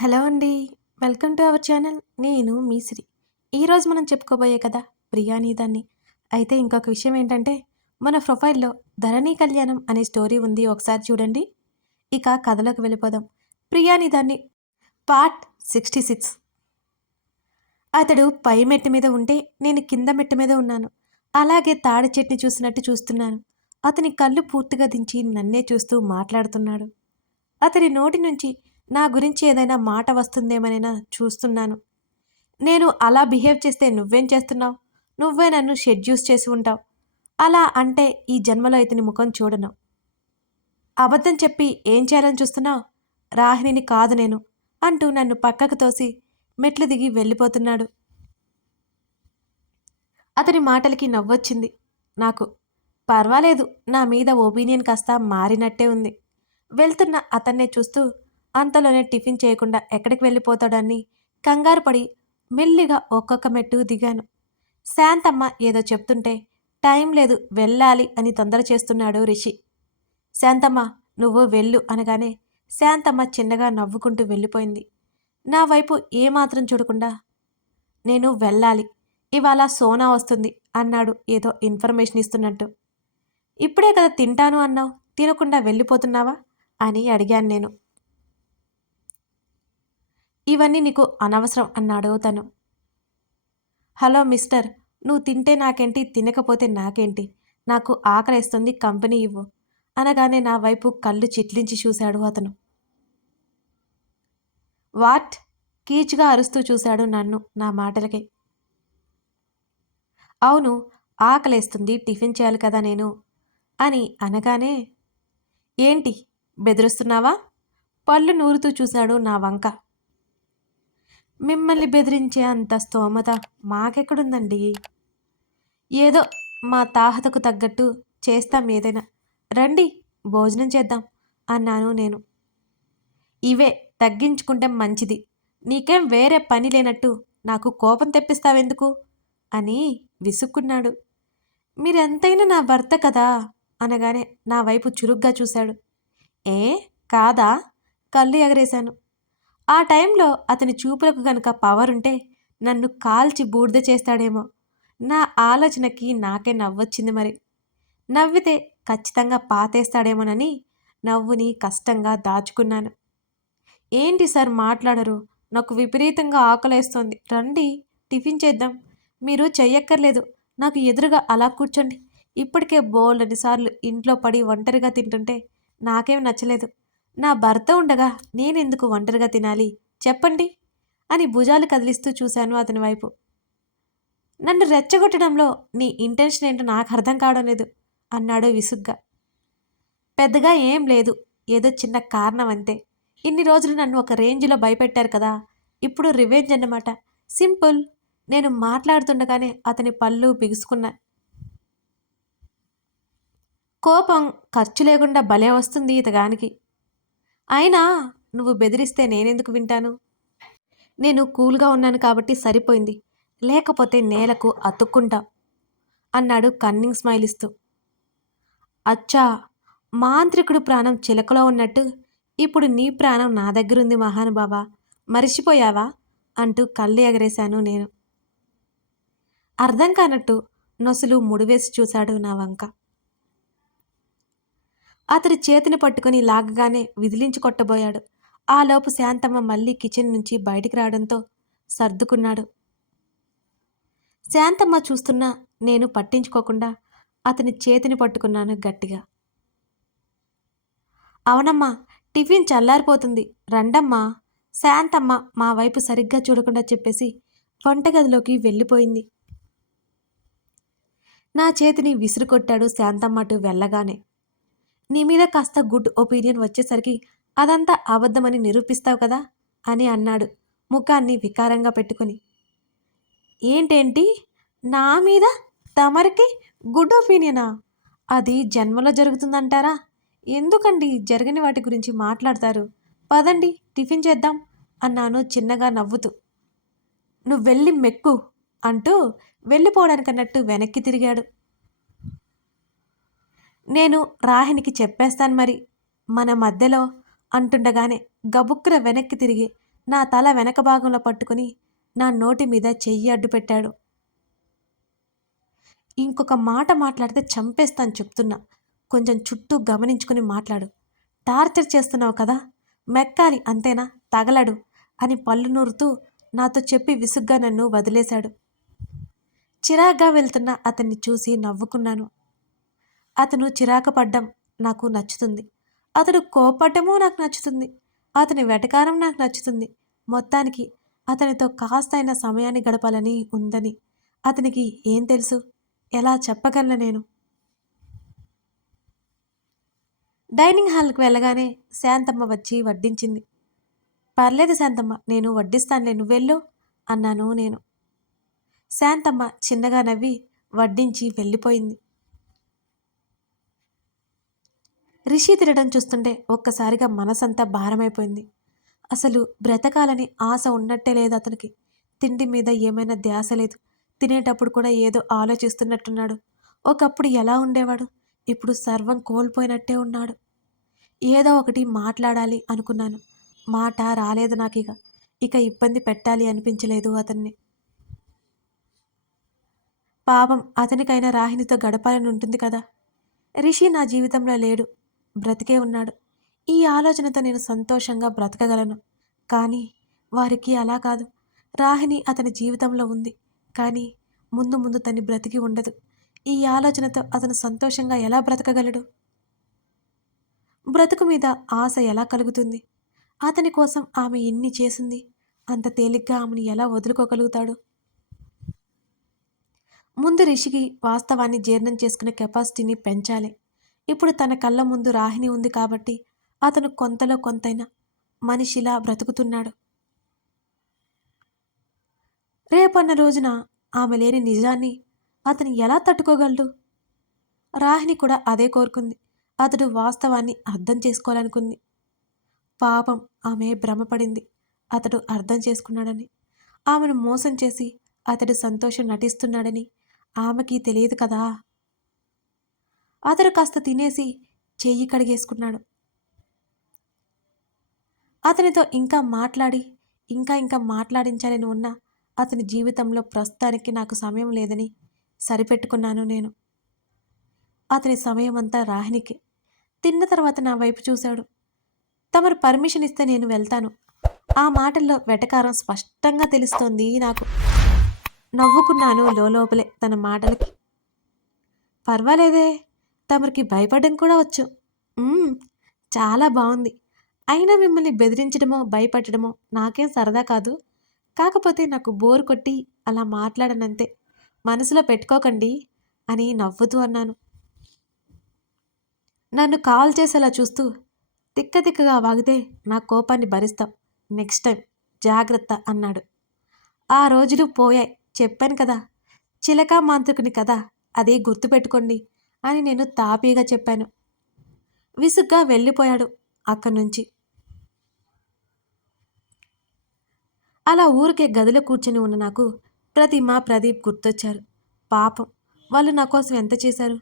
Hello అండి. Welcome to our channel. నేను మీ సిరి. ఈరోజు మనం చెప్పుకోబోయే కథ 'ప్రియాని దాన్ని'. అయితే ఇంకొక విషయం ఏంటంటే, మన ప్రొఫైల్‌లో 'ధరణి కళ్యాణం' అనే స్టోరీ ఉంది. ఒకసారి చూడండి. ఇక కథలోకి వెళ్ళిపోదాం. 'ప్రియాని దాన్ని' పార్ట్ 66. అతడు పై మెట్టు మీద ఉంటే, నేను కింద మెట్టు మీద ఉన్నాను. అలాగే తాడి చెట్టుని చూసినట్టు చూస్తున్నాను. అతని కళ్ళు పూర్తిగా దించి నన్నే చూస్తూ మాట్లాడుతున్నాడు. అతని నోటి నుంచి నా గురించి ఏదైనా మాట వస్తుందేమోనైనా చూస్తున్నాను. నేను అలా బిహేవ్ చేస్తే నువ్వేం చేస్తున్నావు? నువ్వే నన్ను షెడ్యూస్ చేసి ఉంటావు. అలా అంటే ఈ జన్మలో ఇతని ముఖం చూడను. అబద్ధం చెప్పి ఏం చేయాలని చూస్తున్నావు? రాహిణిని కాదు నేను అంటూ నన్ను పక్కకు తోసి మెట్లు దిగి వెళ్ళిపోతున్నాడు. అతని మాటలకి నవ్వొచ్చింది నాకు. పర్వాలేదు, నా మీద ఒపీనియన్ కాస్త మారినట్టే ఉంది. వెళ్తున్న అతన్నే చూస్తూ అంతలోనే టిఫిన్ చేయకుండా ఎక్కడికి వెళ్ళిపోతాడని కంగారు పడి మెల్లిగా ఒక్కొక్క మెట్టు దిగాను. శాంతమ్మ ఏదో చెప్తుంటే టైం లేదు వెళ్ళాలి అని తొందర చేస్తున్నాడు రిషి. శాంతమ్మ నువ్వు వెళ్ళు అనగానే శాంతమ్మ చిన్నగా నవ్వుకుంటూ వెళ్ళిపోయింది. నా వైపు ఏమాత్రం చూడకుండా నేను వెళ్ళాలి, ఇవాళ సోనా వస్తుంది అన్నాడు ఏదో ఇన్ఫర్మేషన్ ఇస్తున్నట్టు. ఇప్పుడే కదా తింటాను అన్నావు, తినకుండా వెళ్ళిపోతున్నావా అని అడిగాను నేను. ఇవన్నీ నీకు అనవసరం అన్నాడు తను. హలో మిస్టర్, నువ్వు తింటే నాకేంటి, తినకపోతే నాకేంటి? నాకు ఆకలేస్తుంది, కంపెనీ ఇవ్వు అనగానే నా వైపు కళ్ళు చిట్లించి చూశాడు అతను. వాట్? కీచుగా అరుస్తూ చూశాడు నన్ను నా మాటలకి. అవును, ఆకలేస్తుంది, టిఫిన్ చేయాలి కదా నేను అని అనగానే ఏంటి బెదిరిస్తున్నావా? పళ్ళు నూరుతూ చూశాడు నా వంక. మిమ్మల్ని బెదిరించే అంత స్తోమత మాకెక్కడుందండి? ఏదో మా తాహతకు తగ్గట్టు చేస్తాం ఏదైనా. రండి భోజనం చేద్దాం అన్నాను నేను. ఇవే తగ్గించుకుంటే మంచిది. నీకేం వేరే పని లేనట్టు నాకు కోపం తెప్పిస్తావెందుకు అని విసుక్కున్నాడు. మీరెంతైనా నా భర్త కదా అనగానే నా వైపు చురుగ్గా చూశాడు. ఏ కాదా? కళ్ళు ఎగరేశాను. ఆ టైంలో అతని చూపులకు గనక పవర్ ఉంటే నన్ను కాల్చి బూడిద చేస్తాడేమో. నా ఆలోచనకి నాకే నవ్వొచ్చింది మరి. నవ్వితే ఖచ్చితంగా పాతేస్తాడేమోనని నవ్వుని కష్టంగా దాచుకున్నాను. ఏంటి సార్ మాట్లాడరు? నాకు విపరీతంగా ఆకలేస్తోంది. రండి టిఫిన్ చేద్దాం. మీరు చెయ్యక్కర్లేదు, నాకు ఎదురుగా అలా కూర్చోండి. ఇప్పటికే బోలెడుసార్లు ఇంట్లో పడి ఒంటరిగా తింటుంటే నాకేం నచ్చలేదు. నా భర్త ఉండగా నేనెందుకు ఒంటరిగా తినాలి చెప్పండి అని భుజాలు కదిలిస్తూ చూశాను అతని వైపు. నన్ను రెచ్చగొట్టడంలో నీ ఇంటెన్షన్ ఏంటో నాకు అర్థం కావడం లేదు అన్నాడు విసుగ్గా. పెద్దగా ఏం లేదు, ఏదో చిన్న కారణం అంతే. ఇన్ని రోజులు నన్ను ఒక రేంజ్లో భయపెట్టారు కదా, ఇప్పుడు రివెంజ్ అన్నమాట. సింపుల్. నేను మాట్లాడుతుండగానే అతని పళ్ళు బిగుసుకున్నా. కోపం ఖర్చు లేకుండా భలే వస్తుంది ఇతగానికి. అయినా నువ్వు బెదిరిస్తే నేనెందుకు వింటాను? నేను కూల్గా ఉన్నాను కాబట్టి సరిపోయింది, లేకపోతే నేలకు అతుక్కుంటా అన్నాడు కన్నింగ్ స్మైల్ ఇస్తూ. అచ్చా, మాంత్రికుడు ప్రాణం చిలకలో ఉన్నట్టు ఇప్పుడు నీ ప్రాణం నా దగ్గరుంది మహానుభావా, మరిచిపోయావా అంటూ కళ్ళు ఎగరేశాను నేను. అర్థం కానట్టు నొసలు ముడివేసి చూశాడు నా వంక. అతడి చేతిని పట్టుకుని లాగగానే విదిలించి కొట్టబోయాడు. ఆలోపు శాంతమ్మ మళ్ళీ కిచెన్ నుంచి బయటికి రావడంతో సర్దుకున్నాడు. శాంతమ్మ చూస్తున్నా నేను పట్టించుకోకుండా అతని చేతిని పట్టుకున్నాను గట్టిగా. అవునమ్మా, టిఫిన్ చల్లారిపోతుంది, రండమ్మా శాంతమ్మ మా వైపు సరిగ్గా చూడకుండా చెప్పేసి వంటగదిలోకి వెళ్ళిపోయింది. నా చేతిని విసురుకొట్టాడు శాంతమ్మ అటు వెళ్ళగానే. నీ మీద కాస్త గుడ్ ఒపీనియన్ వచ్చేసరికి అదంతా అబద్ధమని నిరూపిస్తావు కదా అని అన్నాడు ముఖాన్ని వికారంగా పెట్టుకుని. ఏంటేంటి? నా మీద తమరికి గుడ్ ఒపీనియనా? అది జన్మలో జరుగుతుందంటారా? ఎందుకండి జరగని వాటి గురించి మాట్లాడతారు? పదండి టిఫిన్ చేద్దాం అన్నాను చిన్నగా నవ్వుతూ. నువ్వెళ్ళి మెక్కు అంటూ వెళ్ళిపోవడానికన్నట్టు వెనక్కి తిరిగాడు. నేను రాహినికి చెప్పేస్తాను మరి మన మధ్యలో అంటుండగానే గబుక్కున వెనక్కి తిరిగి నా తల వెనక భాగంలో పట్టుకుని నా నోటి మీద చెయ్యి అడ్డుపెట్టాడు. ఇంకొక మాట మాట్లాడితే చంపేస్తాను చెప్తున్నా. కొంచెం చుట్టూ గమనించుకుని మాట్లాడు. టార్చర్ చేస్తున్నావు కదా, మెక్కాలి అంతేనా, తగలడు అని పళ్ళు నూరుతూ నాతో చెప్పి విసుగ్గా నన్ను వదిలేశాడు. చిరాగ్గా వెళ్తున్న అతన్ని చూసి నవ్వుకున్నాను. అతను చిరాకు పడ్డం నాకు నచ్చుతుంది. అతడు కోపడ్డమూ నాకు నచ్చుతుంది. అతని వెటకారం నాకు నచ్చుతుంది. మొత్తానికి అతనితో కాస్తైనా సమయాన్ని గడపాలని ఉందని అతనికి ఏం తెలుసు? ఎలా చెప్పగలను నేను? డైనింగ్ హాల్కి వెళ్ళగానే శాంతమ్మ వచ్చి వడ్డించింది. పర్లేదు శాంతమ్మ, నేను వడ్డిస్తానులే, నువ్వెళ్ళు అన్నాను నేను. శాంతమ్మ చిన్నగా నవ్వి వడ్డించి వెళ్ళిపోయింది. రిషి తినడం చూస్తుంటే ఒక్కసారిగా మనసంతా భారమైపోయింది. అసలు బ్రతకాలని ఆశ ఉన్నట్టే లేదు అతనికి. తిండి మీద ఏమైనా ధ్యాస లేదు. తినేటప్పుడు కూడా ఏదో ఆలోచిస్తున్నట్టున్నాడు. ఒకప్పుడు ఎలా ఉండేవాడు, ఇప్పుడు సర్వం కోల్పోయినట్టే ఉన్నాడు. ఏదో ఒకటి మాట్లాడాలి అనుకున్నాను. మాట రాలేదు నాకిక. ఇక ఇబ్బంది పెట్టాలి అనిపించలేదు అతన్ని. పాపం అతనికైనా రాహినితో గడపాలని ఉంటుంది కదా. రిషి నా జీవితంలో లేడు, బ్రతికే ఉన్నాడు. ఈ ఆలోచనతో నేను సంతోషంగా బ్రతకగలను. కానీ వారికి అలా కాదు. రాహిని అతని జీవితంలో ఉంది, కానీ ముందు ముందు తను బ్రతికి ఉండదు. ఈ ఆలోచనతో అతను సంతోషంగా ఎలా బ్రతకగలడు? బ్రతుకు మీద ఆశ ఎలా కలుగుతుంది? అతని కోసం ఆమె ఎన్ని చేసింది, అంత తేలిగ్గా ఆమెను ఎలా వదులుకోగలుగుతాడు? ముందు రిషికి వాస్తవాన్ని జీర్ణం చేసుకునే కెపాసిటీని పెంచాలి. ఇప్పుడు తన కళ్ళ ముందు రాహిని ఉంది కాబట్టి అతను కొంతలో కొంతైనా మనిషిలా బ్రతుకుతున్నాడు. రేపన్న రోజున ఆమె లేని నిజాన్ని అతను ఎలా తట్టుకోగలడు? రాహిని కూడా అదే కోరుకుంది. అతడు వాస్తవాన్ని అర్థం చేసుకోవాలనుకుంది. పాపం ఆమె భ్రమపడింది అతడు అర్థం చేసుకున్నాడని. ఆమెను మోసం చేసి అతడు సంతోషం నటిస్తున్నాడని ఆమెకి తెలియదు కదా. అతడు కాస్త తినేసి చెయ్యి కడిగేసుకున్నాడు. అతనితో ఇంకా మాట్లాడి ఇంకా మాట్లాడించాలని ఉన్నా అతని జీవితంలో ప్రస్తుతానికి నాకు సమయం లేదని సరిపెట్టుకున్నాను నేను. అతని సమయం అంతా రాహినికి. తిన్న తర్వాత నా వైపు చూశాడు. తమరు పర్మిషన్ ఇస్తే నేను వెళ్తాను. ఆ మాటల్లో వెటకారం స్పష్టంగా తెలుస్తోంది నాకు. నవ్వుకున్నాను లోపలే తన మాటలకి. పర్వాలేదే, తమరికి భయపడడం కూడా వచ్చు. చాలా బాగుంది. అయినా మిమ్మల్ని బెదిరించడమో భయపెట్టడమో నాకేం సరదా కాదు. కాకపోతే నాకు బోరు కొట్టి అలా మాట్లాడనంతే. మనసులో పెట్టుకోకండి అని నవ్వుతూ అన్నాను. నన్ను కాల్ చేసేలా చూస్తూ, తిక్కగా వాగితే నా కోపాన్ని భరిస్తాం. నెక్స్ట్ టైం జాగ్రత్త అన్నాడు. ఆ రోజులు పోయాయి, చెప్పాను కదా, చిలకా మాంత్రికుని కదా, అది గుర్తుపెట్టుకోండి అని నేను తాపీగా చెప్పాను. విసుగ్గా వెళ్ళిపోయాడు అక్కడి నుంచి. అలా ఊరికే గదిలో కూర్చొని ఉన్న నాకు ప్రతిమ, ప్రదీప్ గుర్తొచ్చారు. పాపం వాళ్ళు నా కోసం ఎంత చేశారు.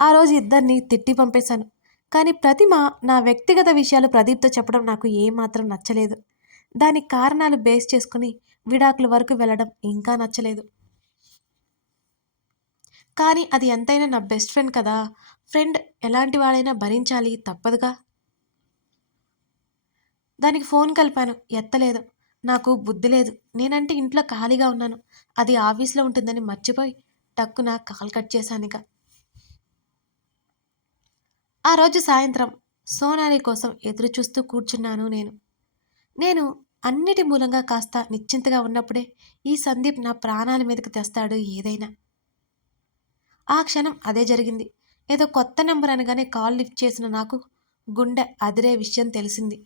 ఆ రోజు ఇద్దరిని తిట్టి పంపేశాను. కానీ ప్రతిమ నా వ్యక్తిగత విషయాలు ప్రదీప్తో చెప్పడం నాకు ఏమాత్రం నచ్చలేదు. దానికి కారణాలు బేస్ చేసుకుని విడాకుల వరకు వెళ్ళడం ఇంకా నచ్చలేదు. కానీ అది ఎంతైనా నా బెస్ట్ ఫ్రెండ్ కదా. ఫ్రెండ్ ఎలాంటి వాడైనా భరించాలి, తప్పదుగా. దానికి ఫోన్ కలిపాను, ఎత్తలేదు. నాకు బుద్ధి లేదు. నేనంటే ఇంట్లో ఖాళీగా ఉన్నాను, అది ఆఫీస్లో ఉంటుందని మర్చిపోయి టక్కున కాల్ కట్ చేశానిక. ఆ రోజు సాయంత్రం సోనాలి కోసం ఎదురు చూస్తూ కూర్చున్నాను నేను అన్నిటి మూలంగా కాస్త నిశ్చింతగా ఉన్నప్పుడే ఈ సందీప్ నా ప్రాణాల మీదకి తెస్తాడు ఏదైనా. ఆ క్షణం అదే జరిగింది. ఏదో కొత్త నెంబర్ అనగానే కాల్ లిఫ్ట్ చేసిన నాకు గుండె అదిరే విషయం తెలిసింది.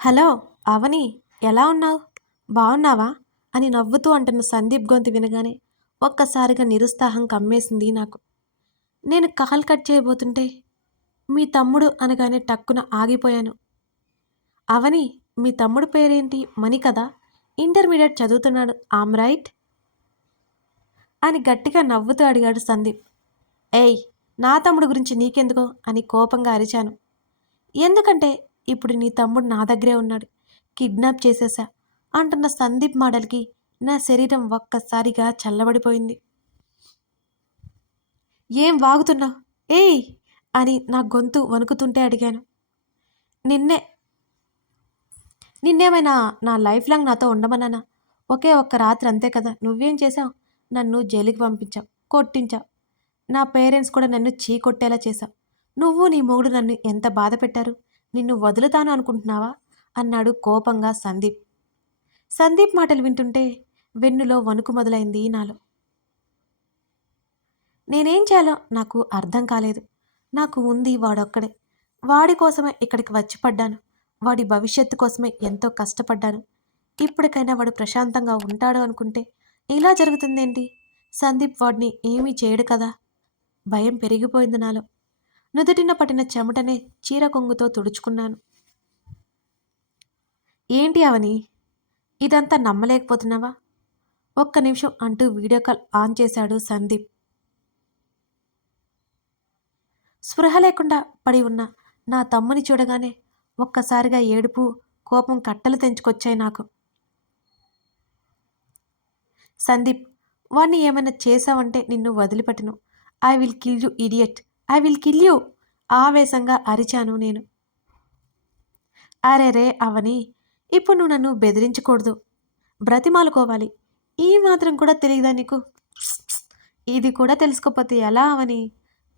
హలో అవని, ఎలా ఉన్నావు, బాగున్నావా అని నవ్వుతూ అంటున్న సందీప్ గొంతు వినగానే ఒక్కసారిగా నిరుత్సాహం కమ్మేసింది నాకు. నేను కాల్ కట్ చేయబోతుంటే మీ తమ్ముడు అనగానే టక్కున ఆగిపోయాను. అవని, మీ తమ్ముడు పేరేంటి, మణి కదా, ఇంటర్మీడియట్ చదువుతున్నాడు, ఆమ్ రైట్ అని గట్టిగా నవ్వుతూ అడిగాడు సందీప్. ఏయ్, నా తమ్ముడు గురించి నీకెందుకో అని కోపంగా అరిచాను. ఎందుకంటే ఇప్పుడు నీ తమ్ముడు నా దగ్గరే ఉన్నాడు. కిడ్నాప్ చేసేశా అంటున్న సందీప్ మాటలకి నా శరీరం ఒక్కసారిగా చల్లబడిపోయింది. ఏం వాగుతున్నావు? ఏయ్ అని నా గొంతు వణుకుతుంటే అడిగాను. నిన్నే నిన్నేమైనా నా లైఫ్ లాంగ్ నాతో ఉండమన్నానా? ఒకే ఒక్క రాత్రి అంతే కదా! నువ్వేం చేశావు? నన్ను జైలుకి పంపించావు, కొట్టించావు. నా పేరెంట్స్ కూడా నన్ను చీకొట్టేలా చేశావు. నువ్వు నీ మొగుడు నన్ను ఎంత బాధ పెట్టారు. నిన్ను వదులుతాను అనుకుంటున్నావా? అన్నాడు కోపంగా సందీప్. సందీప్ మాటలు వింటుంటే వెన్నులో వణుకు మొదలైంది నాలో. నేనేం చేయాలో నాకు అర్థం కాలేదు. నాకు ఉంది వాడొక్కడే. వాడి కోసమే ఇక్కడికి వచ్చి పడ్డాను. వాడి భవిష్యత్తు కోసమే ఎంతో కష్టపడ్డాను. ఇప్పటికైనా వాడు ప్రశాంతంగా ఉంటాడు అనుకుంటే ఇలా జరుగుతుందేంటి? సందీప్ వాడిని ఏమీ చేయడు కదా! భయం పెరిగిపోయింది నాలో. నుదుటిన పట్టిన చెమటనే చీర కొంగుతో తుడుచుకున్నాను. ఏంటి అవని? ఇదంతా నమ్మలేకపోతున్నావా? ఒక్క నిమిషం అంటూ వీడియో కాల్ ఆన్ చేశాడు సందీప్. స్పృహ లేకుండా పడి ఉన్న నా తమ్ముని చూడగానే ఒక్కసారిగా ఏడుపు, కోపం కట్టలు తెంచుకొచ్చాయి నాకు. సందీప్, వాణ్ణి ఏమైనా చేశావంటే నిన్ను వదిలిపెట్టను. I will kill you idiot. I will kill you ఆవేశంగా అరిచాను నేను. అరే రే అవని, ఇప్పుడు నువ్వు నన్ను బెదిరించకూడదు, బ్రతిమాలుకోవాలి. ఈ మాత్రం కూడా తెలియదా నీకు? ఇది కూడా తెలుసుకోకపోతే ఎలా అవని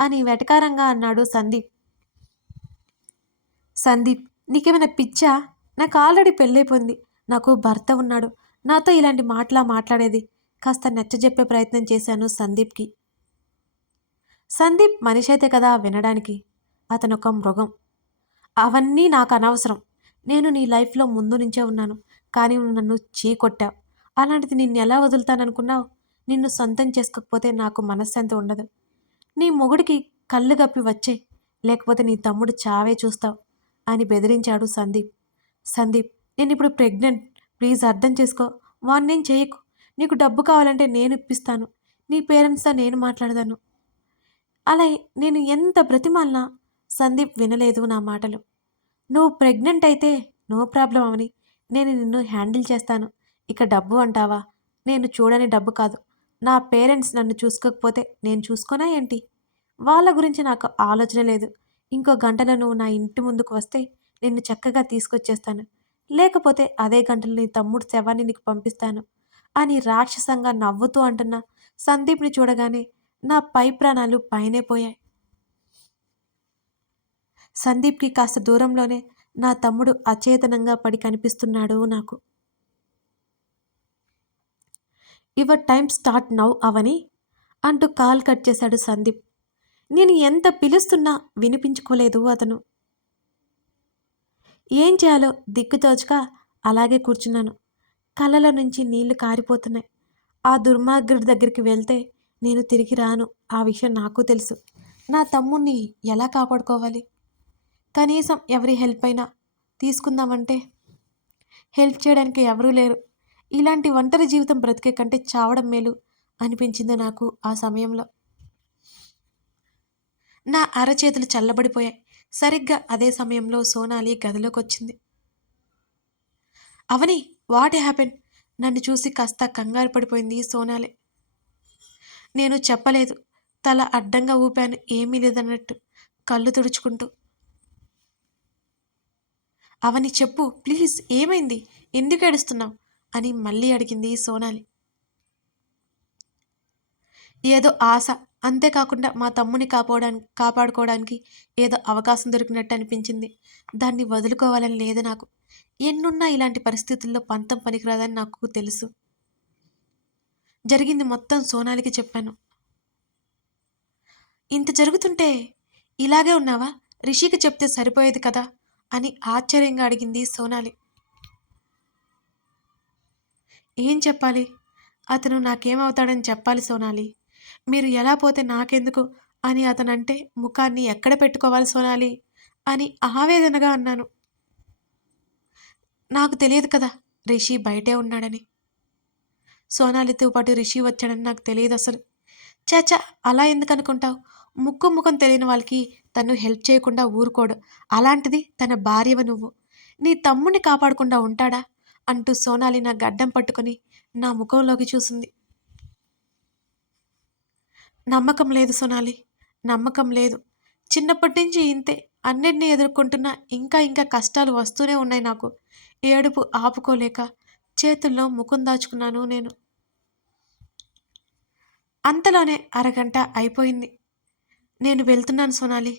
అని వెటకారంగా అన్నాడు సందీప్. సందీప్, నీకేమైనా పిచ్చా? నాకు ఆల్రెడీ పెళ్ళైపోయింది. నాకు భర్త ఉన్నాడు. నాతో ఇలాంటి మాటలా మాట్లాడేది? కాస్త నచ్చజెప్పే ప్రయత్నం చేశాను సందీప్కి. సందీప్ మనిషి అయితే కదా వినడానికి. అతనొక మృగం. అవన్నీ నాకు అనవసరం. నేను నీ లైఫ్లో ముందు నుంచే ఉన్నాను. కానీ నువ్వు నన్ను చీకొట్టావు. అలాంటిది నిన్నెలా వదులుతాననుకున్నావు? నిన్ను సొంతం చేసుకోకపోతే నాకు మనశ్శాంతి ఉండదు. నీ మొగుడికి కళ్ళు గప్పి వచ్చేయ్, లేకపోతే నీ తమ్ముడు చావే చూస్తావు అని బెదిరించాడు సందీప్. సందీప్, నేనిప్పుడు ప్రెగ్నెంట్. ప్లీజ్ అర్థం చేసుకో. వాణ్ణేం చేయకు. నీకు డబ్బు కావాలంటే నేను ఇప్పిస్తాను. నీ పేరెంట్స్తో నేను మాట్లాడతాను. అలా నేను ఎంత బ్రతిమాలినా సందీప్ వినలేదు నా మాటలు. నువ్వు ప్రెగ్నెంట్ అయితే నో ప్రాబ్లం అవని. నేను నిన్ను హ్యాండిల్ చేస్తాను. ఇక డబ్బు అంటావా? నేను చూడని డబ్బు కాదు. నా పేరెంట్స్ నన్ను చూసుకోకపోతే నేను చూసుకోనా ఏంటి? వాళ్ళ గురించి నాకు ఆలోచన లేదు. ఇంకో గంటలో నువ్వు నా ఇంటి ముందుకు వస్తే నిన్ను చక్కగా తీసుకొచ్చేస్తాను. లేకపోతే అదే గంటలో నీ తమ్ముడు శవాన్ని నీకు పంపిస్తాను అని రాక్షసంగా నవ్వుతూ అంటున్న సందీప్ని చూడగానే నా పై ప్రాణాలు పైనే పోయాయి. సందీప్కి కాస్త దూరంలోనే నా తమ్ముడు అచేతనంగా పడి కనిపిస్తున్నాడు నాకు. యువర్ టైమ్ స్టార్ట్ నౌ అవని అంటూ కాల్ కట్ చేశాడు సందీప్. నేను ఎంత పిలుస్తున్నా వినిపించుకోలేదు అతను. ఏం చేయాలో దిక్కుతోచక అలాగే కూర్చున్నాను. కళ్ళలో నుంచి నీళ్లు కారిపోతున్నాయి. ఆ దుర్మార్గుడి దగ్గరికి వెళ్తే నేను తిరిగి రాను. ఆ విషయం నాకు తెలుసు. నా తమ్ముణ్ణి ఎలా కాపాడుకోవాలి? కనీసం ఎవరి హెల్ప్ అయినా తీసుకుందామంటే హెల్ప్ చేయడానికి ఎవరూ లేరు. ఇలాంటి ఒంటరి జీవితం బ్రతికే కంటే చావడం మేలు అనిపించింది నాకు ఆ సమయంలో. నా అరచేతులు చల్లబడిపోయాయి. సరిగ్గా అదే సమయంలో సోనాలి గదిలోకొచ్చింది. అవని, వాట్ హ్యాపెన్? నన్ను చూసి కాస్త కంగారు పడిపోయింది సోనాలి. నేను చెప్పలేదు. తల అడ్డంగా ఊపాను ఏమీ లేదన్నట్టు, కళ్ళు తుడుచుకుంటూ. అవని చెప్పు ప్లీజ్, ఏమైంది? ఎందుకు ఏడుస్తున్నావు అని మళ్ళీ అడిగింది సోనాలి. ఏదో ఆశ, అంతేకాకుండా మా తమ్ముని కాపాడుకోవడానికి ఏదో అవకాశం దొరికినట్టు అనిపించింది. దాన్ని వదులుకోవాలని లేదు నాకు. ఎన్నున్నా ఇలాంటి పరిస్థితుల్లో పంతం పనికిరాదని నాకు తెలుసు. జరిగింది మొత్తం సోనాలికి చెప్పాను. ఇంత జరుగుతుంటే ఇలాగే ఉన్నావా? రిషికి చెప్తే సరిపోయేది కదా అని ఆశ్చర్యంగా అడిగింది సోనాలి. ఏం చెప్పాలి? అతను నాకేమవుతాడని చెప్పాలి సోనాలి. మీరు ఎలా పోతే నాకెందుకు అని అతనంటే ముఖాన్ని ఎక్కడ పెట్టుకోవాలి సోనాలి అని ఆవేదనగా అన్నాను. నాకు తెలియదు కదా రిషి బయటే ఉన్నాడని. సోనాలితో పాటు రిషి వచ్చాడని నాకు తెలియదు అసలు. చాచా, అలా ఎందుకు అనుకుంటావు? ముక్కు ముఖం తెలియని వాళ్ళకి తను హెల్ప్ చేయకుండా ఊరుకోడు. అలాంటిది తన భార్యవ నువ్వు. నీ తమ్ముడిని కాపాడకుండా ఉంటాడా అంటూ సోనాలి నా గడ్డం పట్టుకొని నా ముఖంలోకి చూసింది. నమ్మకం లేదు సోనాలి, నమ్మకం లేదు. చిన్నప్పటి నుంచి ఇంతే. అన్నిటినీ ఎదుర్కొంటున్నా ఇంకా ఇంకా కష్టాలు వస్తూనే ఉన్నాయి నాకు. ఏడుపు ఆపుకోలేక చేతుల్లో ముఖం దాచుకున్నాను నేను. అంతలోనే అరగంట అయిపోయింది. నేను వెళ్తున్నాను సోనాలి.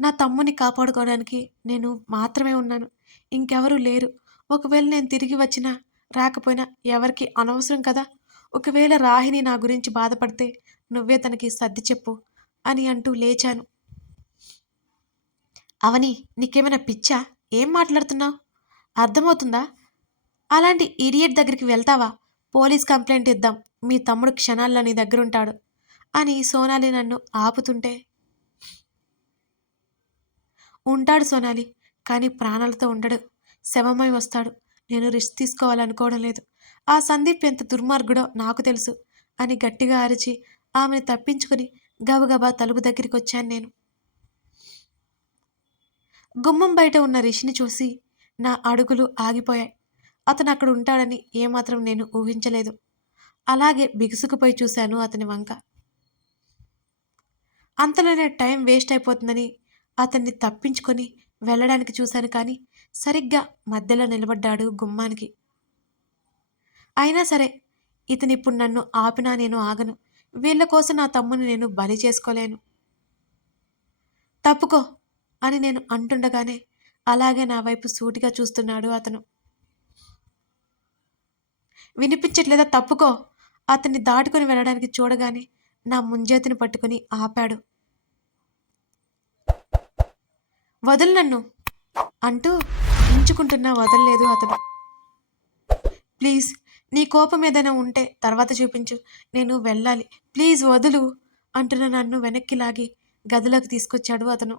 నా తమ్ముని కాపాడుకోవడానికి నేను మాత్రమే ఉన్నాను. ఇంకెవరూ లేరు. ఒకవేళ నేను తిరిగి వచ్చినా రాకపోయినా ఎవరికీ అనవసరం కదా. ఒకవేళ రాహిని నా గురించి బాధపడితే నువ్వే తనకి సర్ది చెప్పు అని అంటూ లేచాను. అవని, నీకేమైనా పిచ్చా? ఏం మాట్లాడుతున్నావు? అర్థమవుతుందా? అలాంటి ఇడియట్ దగ్గరికి వెళ్తావా? పోలీస్ కంప్లైంట్ ఇద్దాం. మీ తమ్ముడు క్షణాల్లో నీ దగ్గరుంటాడు అని సోనాలి నన్ను ఆపుతుంటే, ఉంటాడు సోనాలి, కానీ ప్రాణాలతో ఉండడు. శవమై వస్తాడు. నేను రిస్క్ తీసుకోవాలనుకోవడం లేదు. ఆ సందీప్ ఎంత దుర్మార్గుడో నాకు తెలుసు అని గట్టిగా అరిచి ఆమెను తప్పించుకుని గబగబా తలుపు దగ్గరికి వచ్చాను నేను. గుమ్మం బయట ఉన్న రిషిని చూసి నా అడుగులు ఆగిపోయాయి. అతను అక్కడ ఉంటాడని ఏమాత్రం నేను ఊహించలేదు. అలాగే బిగుసుకుపోయి చూశాను అతని వంక. అంతలోనే టైం వేస్ట్ అయిపోతుందని అతన్ని తప్పించుకొని వెళ్ళడానికి చూశాను, కానీ సరిగ్గా మధ్యలో నిలబడ్డాడు గుమ్మానికి. అయినా సరే, ఇతనిప్పుడు నన్ను ఆపినా నేను ఆగను. వీళ్ళ కోసం నా తమ్ముని నేను బలి చేసుకోలేను. తప్పుకో అని నేను అంటుండగానే అలాగే నా వైపు సూటిగా చూస్తున్నాడు అతను. వినిపించట్లేదా? తప్పుకో. అతన్ని దాటుకొని వెళ్ళడానికి చూడగానే నా ముంజేతిని పట్టుకుని ఆపాడు. వదులు నన్ను అంటూ ఇంచుకుంటున్నా వదలలేదు అతను. ప్లీజ్, నీ కోపం ఏదైనా ఉంటే తర్వాత చూపించు. నేను వెళ్ళాలి. ప్లీజ్ వదులు అంటున్న నన్ను వెనక్కి లాగి గదిలోకి తీసుకొచ్చాడు అతను.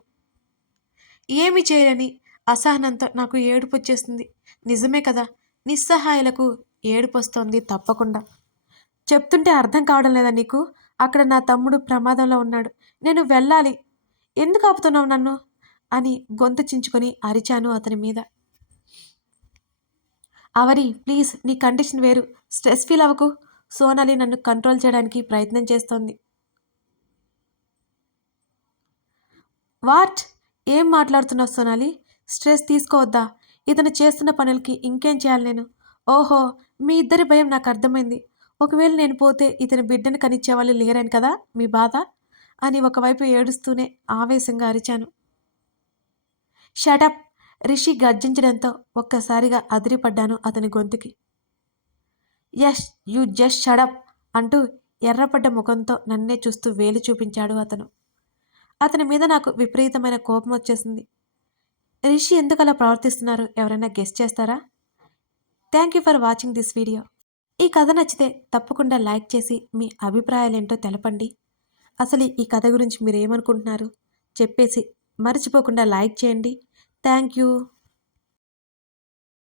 ఏమి చేయలేని అసహనంతో నాకు ఏడుపు వచ్చేస్తుంది. నిజమే కదా, నిస్సహాయాలకు ఏడుపొస్తోంది తప్పకుండా. చెప్తుంటే అర్థం కావడం లేదా నీకు? అక్కడ నా తమ్ముడు ప్రమాదంలో ఉన్నాడు. నేను వెళ్ళాలి. ఎందుకు ఆపుతున్నావు నన్ను అని గొంతు చించుకొని అరిచాను అతని మీద. అవని, ప్లీజ్, నీ కండిషన్ వేరు. స్ట్రెస్ ఫీల్ అవ్వకు. సోనాలి నన్ను కంట్రోల్ చేయడానికి ప్రయత్నం చేస్తోంది. వాట్? ఏం మాట్లాడుతున్నావు సోనాలి? స్ట్రెస్ తీసుకోవద్దా? ఇతను చేస్తున్న పనులకి ఇంకేం చేయాలి నేను? ఓహో, మీ ఇద్దరి భయం నాకు అర్థమైంది. ఒకవేళ నేను పోతే ఇతని బిడ్డను కనిచ్చేవాళ్ళు లేరని కదా మీ బాధ అని ఒకవైపు ఏడుస్తూనే ఆవేశంగా అరిచాను. షటప్! రిషి గర్జించడంతో ఒక్కసారిగా అదిరిపడ్డాను అతని గొంతుకి. యష్, యూ జస్ట్ షడప్ అంటూ ఎర్రపడ్డ ముఖంతో నన్నే చూస్తూ వేలు చూపించాడు అతను. అతని మీద నాకు విపరీతమైన కోపం వచ్చేసింది. రిషి ఎందుకు అలా ప్రవర్తిస్తున్నారు ఎవరైనా గెస్ చేస్తారా? Thank you for watching this video. ఈ కథ నచ్చితే తప్పకుండా లైక్ చేసి మీ అభిప్రాయాలేంటో తెలపండి. అసలు ఈ కథ గురించి మీరేమనుకుంటున్నారు చెప్పేసి మర్చిపోకుండా లైక్ చేయండి. Thank you.